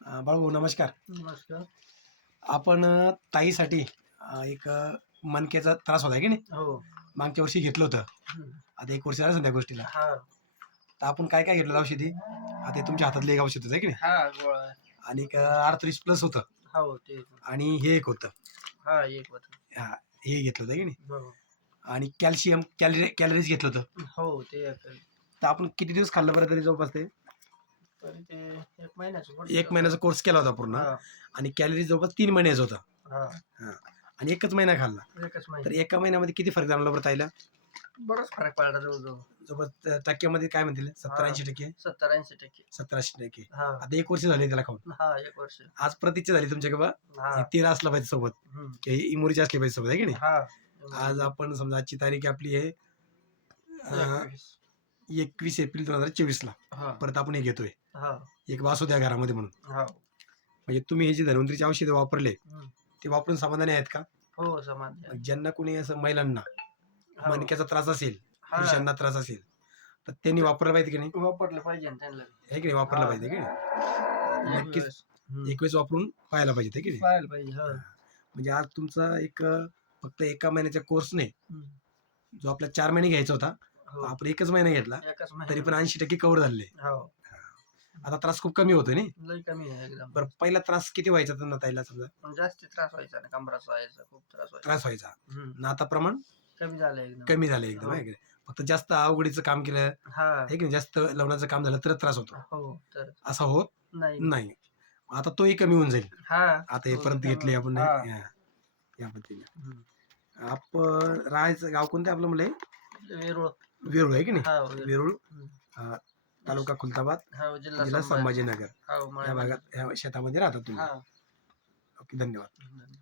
बाळू नमस्कार. नमस्कार. आपण ताईसाठी एक मणक्याचा त्रास होता की नाही, हो. मागच्या वर्षी घेतलं होतं. हं. आता 1 वर्ष झालं असेल त्या गोष्टीला. हां. तर आपण काय काय घेतलं औषधी? आता हे तुमच्या हातातलं एक औषध होतं की नाही, हां, गोळ्या. आणि एक आर्थ्रिtis प्लस होतं, हो, ते पण. आणि हे एक होतं. हां, एक होतं. हां, हे घेतलं होतं की नाही, हो. आणि कॅल्शियम कॅलरीज घेतलं होतं. हो, ते एक तर आपण किती दिवस खाल्लं बरं तरी जवळपास ते? तरी ते 1 महिन्याचं 1 महिन्याचा कोर्स केला होता पूर्ण, हां, आणि कॅलरीज जवळपास 3 महिन्याचा होता. हां. हां, आणि 1च महिना खाल्ला. एकच तर महिना. एका महिन्यामध्ये किती फरक जाणवला बरं ताईला? बराच फरक पडला जवळ-जवळ. जवळ टक्क्यामध्ये काय म्हणतील, 70-80%? 70-80%. 70-80%. हां. आता 1 वर्ष झाले त्याला खाऊन. हां, 1 वर्ष. आज प्रतीक्षा झाली तुमच्या की बा हे हां. तेल असलं पाहिजे सोबत, हं. की इमोरीची असली पाहिजे सोबत, आहे की नाही? हां. आज आपण समजा आजची तारीख आपली आहे 21. 21 एप्रिल 2024 ला हां. परत आपण हे घेतोय, हां. एक वासू द्या घरामध्ये म्हणून. हो. म्हणजे तुम्ही हे जे धन्वंतरीचे औषधं वापरले हं. ते वापरून समाधानी आहेत का? हो, समाधानी आहे. ज्यांना कोणी असं महिलांना हो. मणक्याचा त्रास असेल, हां. पुरुषांना त्रास असेल, तर त्यांनी वापरलं पाहिजे की नाही, वापरलं पाहिजे ना त्यांना. आहे की नाही? वापरलं हां. पाहिजे की नाही? एक नक्कीच वेळेस. हं. 1 वेळेस वापरून पाहायला पाहिजे, आहे की नाही? पाहायला पाहिजे. हो. म्हणजे आज तुमचा एक फक्त एका महिन्याच्या कोर्सने, हं. जो आपला 4 महिने घ्यायचा होता, हो. आपण 1च महिना घेतला, एकच तरी महिना. पण 80% कव्हर झाले. हो. आता त्रास खूप कमी होतोय नाही. लई कमी आहे एकदम. बरं, पहिला त्रास किती व्हायचा त्यांना ताईला समजा? पण जास्त त्रास व्हायचा ना, कंबराचा व्हायचा, खूप त्रास व्हायचा. त्रास व्हायचा. हं. आणि आता प्रमाण कमी झालं एकदम. कमी झालं एकदम, हो. आहे की नाही? फक्त जास्त अवघडीचं काम केलं, हां. आहे की नाही, जास्त लवणाचं काम झालं तर त्रास होतो, हो, तर असा होत नाही. नाही. आता तोही कमी होऊन जाईल. हां. आता हे हो, परत घेतले आपण हां. या पद्धतीने. हं. आपण राहायचं गाव कोणतं आपलं म्हणलं? वेरूळ. वेरूळ, आहे की नाही? हां, वेरूळ. वेरूळ, हं. अ, तालुका खुलताबाद, हो, जिल्हा जिल्हा संभाजीनगर, हो, या मळ्यामध्ये. भागात, या शेतामध्ये राहतात तुम्ही. हां. ओके, धन्यवाद. धन्यवाद.